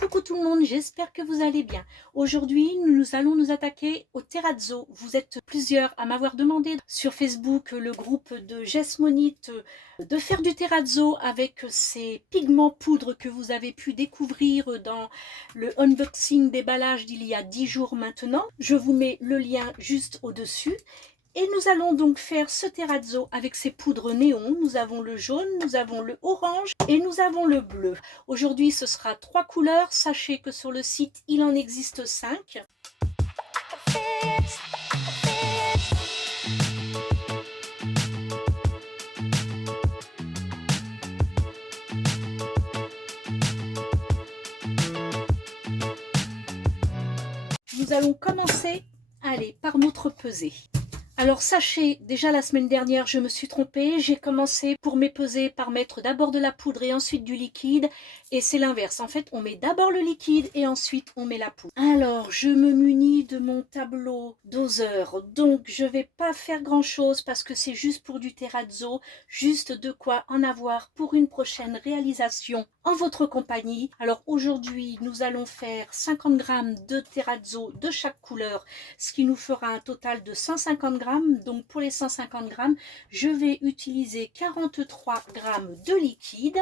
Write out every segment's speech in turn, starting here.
Coucou tout le monde, j'espère que vous allez bien. Aujourd'hui, nous allons nous attaquer au terrazzo. Vous êtes plusieurs à m'avoir demandé sur Facebook, le groupe de Jessmonite, de faire du terrazzo avec ces pigments poudre que vous avez pu découvrir dans le unboxing déballage d'il y a 10 jours maintenant. Je vous mets le lien juste au-dessus. Et nous allons donc faire ce terrazzo avec ces poudres néon. Nous avons le jaune, nous avons le orange et nous avons le bleu. Aujourd'hui, ce sera 3 couleurs. Sachez que sur le site, il en existe 5. Nous allons commencer, allez, par notre pesée. Alors sachez, déjà la semaine dernière, je me suis trompée. J'ai commencé pour mes pesées par mettre d'abord de la poudre et ensuite du liquide. Et c'est l'inverse. En fait, on met d'abord le liquide et ensuite on met la poudre. Alors, je me munis de mon tableau doseur. Donc, je ne vais pas faire grand-chose parce que c'est juste pour du terrazzo. Juste de quoi en avoir pour une prochaine réalisation en votre compagnie. Alors aujourd'hui, nous allons faire 50 g de terrazzo de chaque couleur, ce qui nous fera un total de 150 g. Donc pour les 150 g, je vais utiliser 43 g de liquide.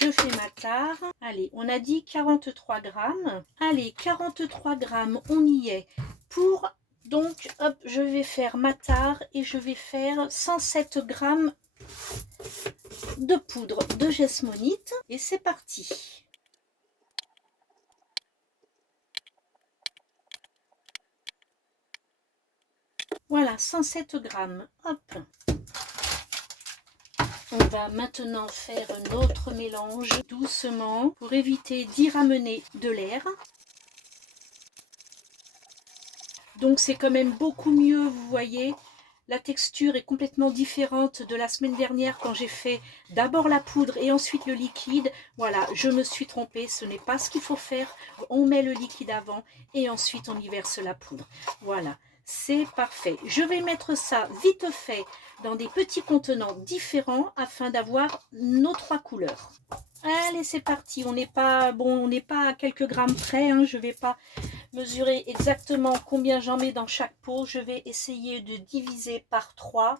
Je fais ma tare. Allez, on a dit 43 g. Allez, 43 g, on y est. Pour, donc, hop, je vais faire ma tare et je vais faire 107 g de poudre de Jessmonite. Et c'est parti. Voilà, 107 g. Hop. On va maintenant faire un autre mélange doucement pour éviter d'y ramener de l'air. Donc c'est quand même beaucoup mieux, vous voyez. La texture est complètement différente de la semaine dernière quand j'ai fait d'abord la poudre et ensuite le liquide. Voilà, je me suis trompée, ce n'est pas ce qu'il faut faire. On met le liquide avant et ensuite on y verse la poudre. Voilà, c'est parfait. Je vais mettre ça vite fait dans des petits contenants différents afin d'avoir nos 3 couleurs. Allez, c'est parti. On n'est pas, bon, on n'est pas à quelques grammes près, hein. Je ne vais pas mesurer exactement combien j'en mets dans chaque pot. Je vais essayer de diviser par 3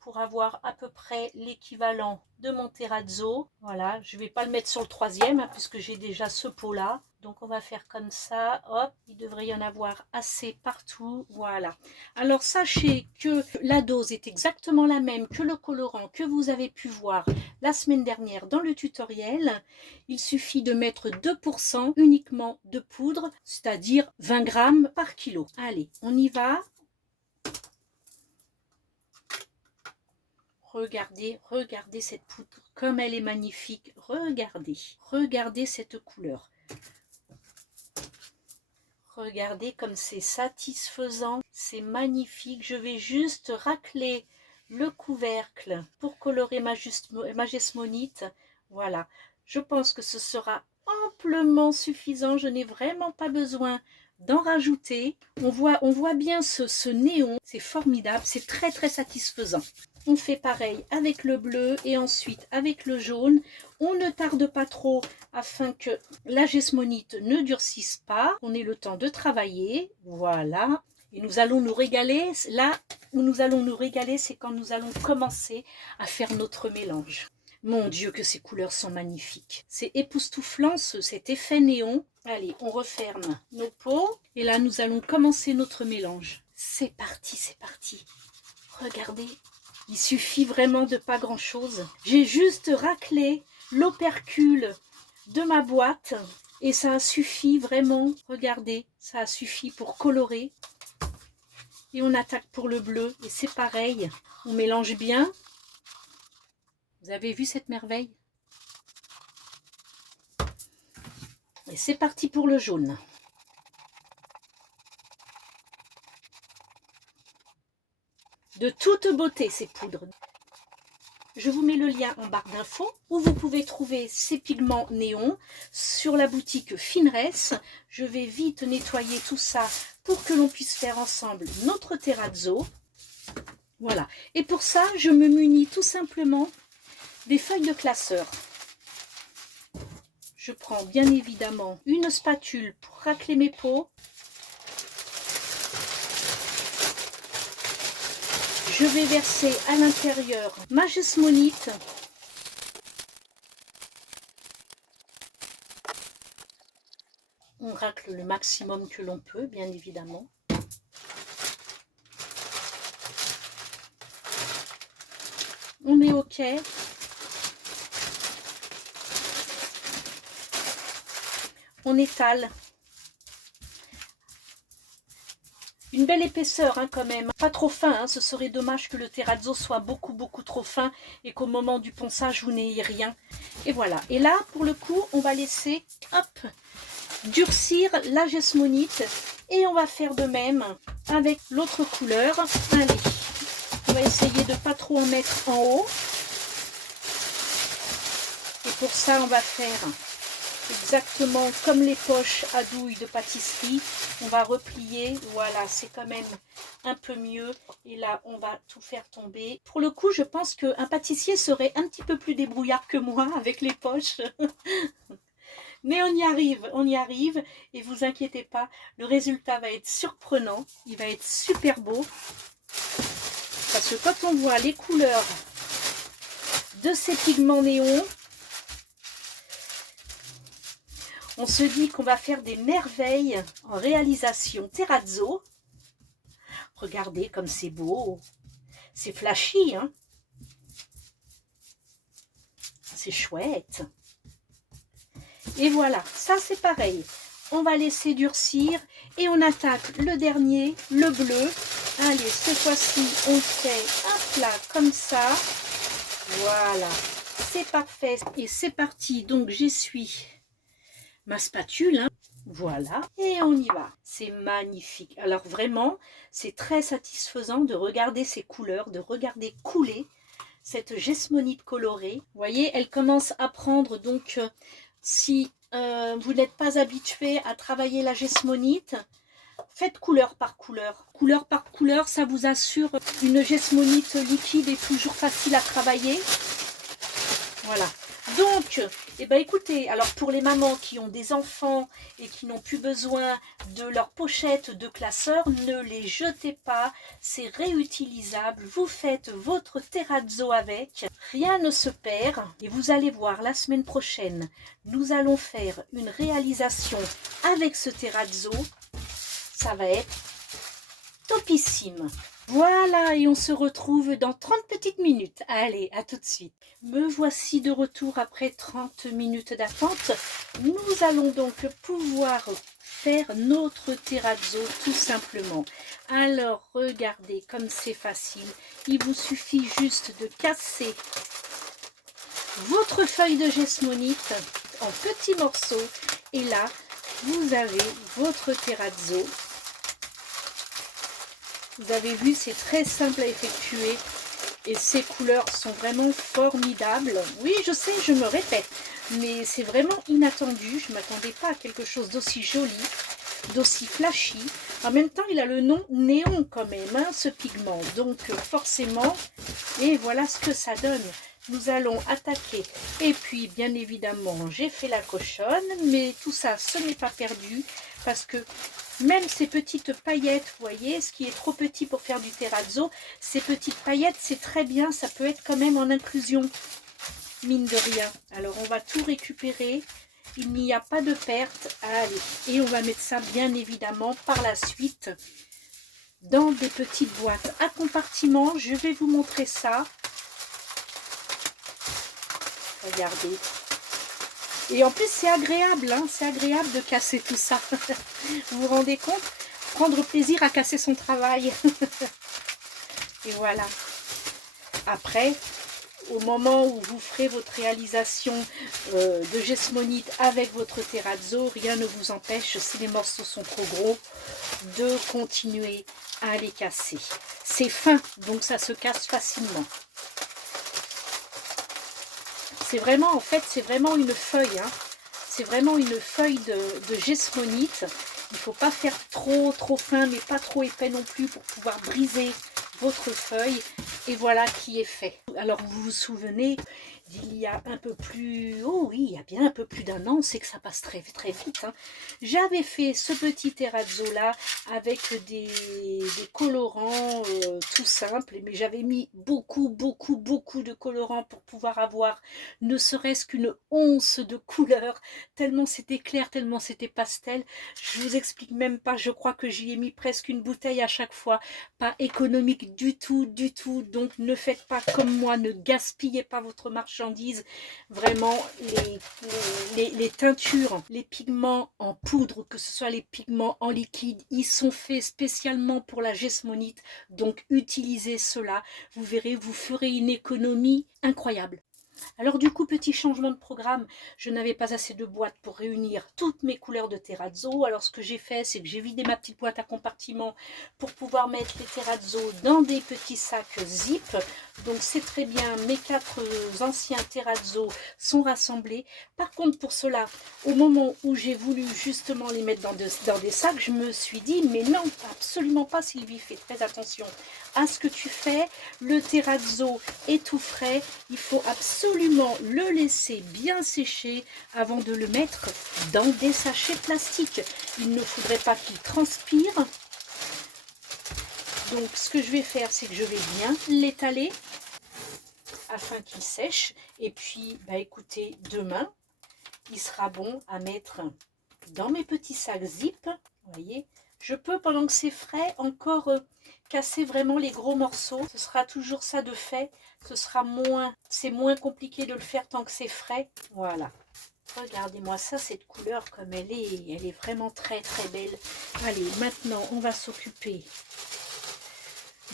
pour avoir à peu près l'équivalent de mon terrazzo. Voilà, je ne vais pas le mettre sur le troisième hein, puisque j'ai déjà ce pot là. Donc on va faire comme ça, hop, il devrait y en avoir assez partout, voilà. Alors sachez que la dose est exactement la même que le colorant que vous avez pu voir la semaine dernière dans le tutoriel. Il suffit de mettre 2% uniquement de poudre, c'est-à-dire 20 g par kilo. Allez, on y va. Regardez, regardez cette poudre, comme elle est magnifique. Regardez, regardez cette couleur. Regardez comme c'est satisfaisant, c'est magnifique. Je vais juste racler le couvercle pour colorer ma Jessmonite. Voilà, je pense que ce sera amplement suffisant. Je n'ai vraiment pas besoin d'en rajouter. On voit bien ce néon, c'est formidable, c'est très très satisfaisant. On fait pareil avec le bleu et ensuite avec le jaune. On ne tarde pas trop afin que la Jessmonite ne durcisse pas. On ait le temps de travailler. Voilà. Et nous allons nous régaler. Là où nous allons nous régaler, c'est quand nous allons commencer à faire notre mélange. Mon Dieu, que ces couleurs sont magnifiques. C'est époustouflant cet effet néon. Allez, on referme nos pots. Et là, nous allons commencer notre mélange. C'est parti, c'est parti. Regardez. Il suffit vraiment de pas grand chose. J'ai juste raclé l'opercule de ma boîte et ça a suffi vraiment. Regardez, ça a suffi pour colorer. Et on attaque pour le bleu et c'est pareil. On mélange bien. Vous avez vu cette merveille? Et c'est parti pour le jaune. De toute beauté ces poudres. Je vous mets le lien en barre d'infos où vous pouvez trouver ces pigments néons sur la boutique Fineresse. Je vais vite nettoyer tout ça pour que l'on puisse faire ensemble notre terrazzo. Voilà. Et pour ça, je me munis tout simplement des feuilles de classeur. je prends bien évidemment une spatule pour racler mes pots. Je vais verser à l'intérieur ma gesmonite. On racle le maximum que l'on peut, bien évidemment. On est OK. On étale. Une belle épaisseur hein, quand même, pas trop fin, hein. Ce serait dommage que le terrazzo soit beaucoup trop fin et qu'au moment du ponçage vous n'ayez rien. Et voilà, et là pour le coup on va laisser hop, durcir la gesmonite et on va faire de même avec l'autre couleur. Allez, on va essayer de pas trop en mettre en haut et pour ça on va faire exactement comme les poches à douille de pâtisserie. On va replier, voilà, c'est quand même un peu mieux. Et là, on va tout faire tomber. Pour le coup, je pense qu'un pâtissier serait un petit peu plus débrouillard que moi avec les poches. Mais on y arrive. Et vous inquiétez pas, le résultat va être surprenant. Il va être super beau. Parce que quand on voit les couleurs de ces pigments néons, on se dit qu'on va faire des merveilles en réalisation terrazzo. Regardez comme c'est beau. C'est flashy, hein. C'est chouette. Et voilà, ça c'est pareil. On va laisser durcir et on attaque le dernier, le bleu. Allez, cette fois-ci, on fait un plat comme ça. Voilà, c'est parfait. Et c'est parti. Donc, j'essuie ma spatule, hein. Voilà, et on y va. C'est magnifique. Alors vraiment, c'est très satisfaisant de regarder ces couleurs, de regarder couler cette gesmonite colorée. Vous voyez, elle commence à prendre, donc si vous n'êtes pas habitué à travailler la gesmonite, faites couleur par couleur. Couleur par couleur, ça vous assure une gesmonite liquide et toujours facile à travailler. Voilà. Donc, eh ben écoutez, alors pour les mamans qui ont des enfants et qui n'ont plus besoin de leur pochette de classeur, ne les jetez pas, c'est réutilisable. Vous faites votre terrazzo avec, rien ne se perd. Et vous allez voir la semaine prochaine, nous allons faire une réalisation avec ce terrazzo. Ça va être topissime. Voilà, et on se retrouve dans 30 petites minutes. Allez, à tout de suite. Me voici de retour après 30 minutes d'attente. Nous allons donc pouvoir faire notre terrazzo tout simplement. Alors, regardez comme c'est facile. Il vous suffit juste de casser votre feuille de gesmonite en petits morceaux. Et là, vous avez votre terrazzo. Vous avez vu, c'est très simple à effectuer et ces couleurs sont vraiment formidables. Oui, je sais, je me répète, mais c'est vraiment inattendu. Je ne m'attendais pas à quelque chose d'aussi joli, d'aussi flashy. En même temps, il a le nom néon quand même, hein, ce pigment. Donc forcément, et voilà ce que ça donne. Nous allons attaquer. Et puis, bien évidemment, j'ai fait la cochonne, mais tout ça, ce n'est pas perdu parce que même ces petites paillettes, vous voyez, ce qui est trop petit pour faire du terrazzo, ces petites paillettes, c'est très bien, ça peut être quand même en inclusion, mine de rien. Alors, on va tout récupérer, il n'y a pas de perte. Allez, et on va mettre ça, bien évidemment, par la suite, dans des petites boîtes à compartiments. Je vais vous montrer ça. Regardez. Et en plus, c'est agréable, hein, c'est agréable de casser tout ça. Vous vous rendez compte? Prendre plaisir à casser son travail. Et voilà. Après, au moment où vous ferez votre réalisation de gesmonite avec votre terrazzo, rien ne vous empêche, si les morceaux sont trop gros, de continuer à les casser. C'est fin, donc ça se casse facilement. C'est vraiment, en fait, c'est vraiment une feuille, hein. C'est vraiment une feuille de gesmonite. Il ne faut pas faire trop fin, mais pas trop épais non plus pour pouvoir briser votre feuille. Et voilà qui est fait. Alors, vous vous souvenez d'il y a un peu plus, oh oui, il y a bien un peu plus d'un an, c'est que ça passe très très vite, hein. J'avais fait ce petit terrazzo là avec des colorants tout simples, mais j'avais mis beaucoup de colorants pour pouvoir avoir ne serait-ce qu'une once de couleur, tellement c'était clair, tellement c'était pastel. Je vous explique même pas, je crois que j'y ai mis presque une bouteille à chaque fois, pas économique du tout, donc ne faites pas comme moi, ne gaspillez pas votre marchandise. Vraiment, les teintures, les pigments en poudre, que ce soit les pigments en liquide, ils sont faits spécialement pour la gesmonite, donc utilisez cela, vous verrez, vous ferez une économie incroyable. Alors du coup, petit changement de programme, je n'avais pas assez de boîtes pour réunir toutes mes couleurs de terrazzo. Alors ce que j'ai fait, c'est que j'ai vidé ma petite boîte à compartiment pour pouvoir mettre les terrazzo dans des petits sacs zip. Donc c'est très bien, mes 4 anciens terrazzo sont rassemblés. Par contre pour cela, au moment où j'ai voulu justement les mettre dans des sacs, je me suis dit, mais non, absolument pas Sylvie, fais très attention à ce que tu fais. Le terrazzo est tout frais, il faut absolument le laisser bien sécher avant de le mettre dans des sachets plastiques. Il ne faudrait pas qu'il transpire. Donc ce que je vais faire, c'est que je vais bien l'étaler afin qu'il sèche. Et puis, bah, écoutez, demain, il sera bon à mettre dans mes petits sacs zip. Vous voyez, je peux, pendant que c'est frais, encore casser vraiment les gros morceaux. Ce sera toujours ça de fait. Ce sera c'est moins compliqué de le faire tant que c'est frais. Voilà. Regardez-moi ça, cette couleur comme elle est vraiment très très belle. Allez, maintenant, on va s'occuper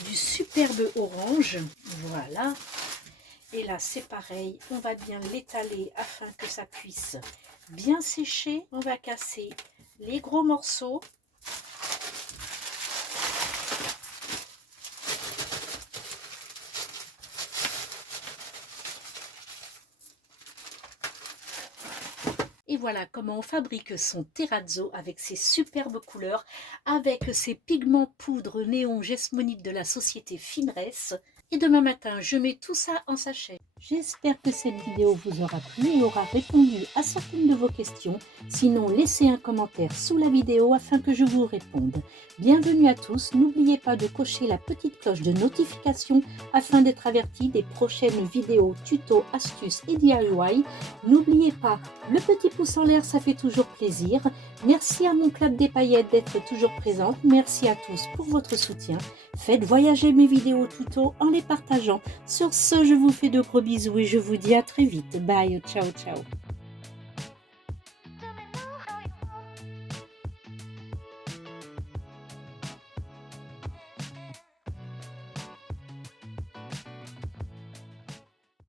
du superbe orange. Voilà. Et là, c'est pareil. On va bien l'étaler afin que ça puisse bien sécher. On va casser les gros morceaux. Et voilà comment on fabrique son terrazzo avec ses superbes couleurs, avec ses pigments poudre néon gesmonite de la société Finress. Et demain matin, je mets tout ça en sachet. J'espère que cette vidéo vous aura plu et aura répondu à certaines de vos questions. Sinon, laissez un commentaire sous la vidéo afin que je vous réponde. Bienvenue à tous, n'oubliez pas de cocher la petite cloche de notification afin d'être averti des prochaines vidéos, tutos, astuces et DIY. N'oubliez pas, le petit pouce en l'air, ça fait toujours plaisir. Merci à mon club des paillettes d'être toujours présente. Merci à tous pour votre soutien. Faites voyager mes vidéos tutos en les partageant. Sur ce, je vous fais de gros bisous et je vous dis à très vite. Bye, ciao, ciao.